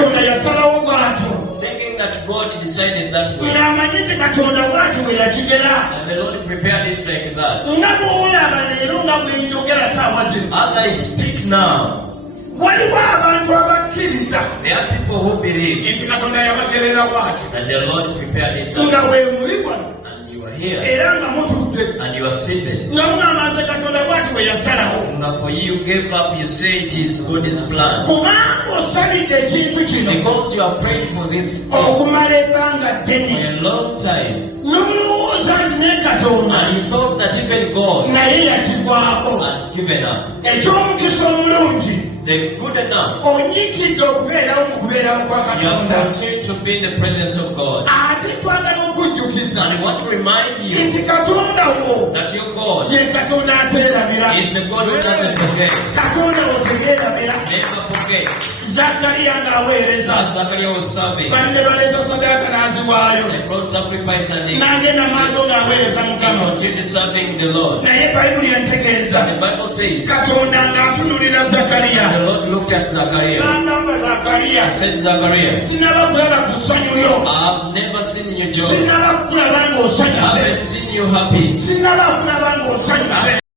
katonda yasalawo bw'atyo. Thinking that God decided that way. Ng'amanyite katonda bw'atyo bwe yakigera. And the Lord prepared it like that. Nga bw'olaba leero nga bwe njogera saawa zino. As I speak now, waliwo abantu abakkiriza there are people who believe nti katonda yabagerera bw'atyo. that the Lord prepared it that Nga way. bwe muli wano. And you are here. Era nga mutudde. And you are seated. Nga mugamba nti katonda bw'atyo bwe yasalawo. Now for you gave up, you say it is God's plan. Kubanga osalidde ekintu kino Because you are praying for this thing okumala ebbanga for ddene. a long time. N'omulowooza nti ne katonda And you thought that even God naye yakigwako. had given up. Eky'omukisa omulungi The good enough. onyikidde okubeerawo mu kubeerawo kwa You have katonda. continued to be in the presence of God. Ate twagala okujjukiza And I want to remind you nti katonda wo that your God ye katonda ateerabira. is the God who doesn't forget. Katonda wo teyeerabira. Never forget. Zakaliya ng'aweereza. As Zachariah was serving, Banne baleeta sadaaka n'aziwaayo. they brought sacrifice and he N'agenda maaso ng'aweereza Mukama. continued serving the Lord. Naye Bayibuli entegeeza The Bible says, katonda ng'atunulira Zakaliya. the Lord looked at Zachariah N'agamba Zakaliya, and said, Zachariah, sinaba kulaba ku ssanyu lyo. I have never seen you joy. Sinaba kulaba I ng'osanyuse. haven't seen you happy. Sinaba kulaba I ng'osanyuse.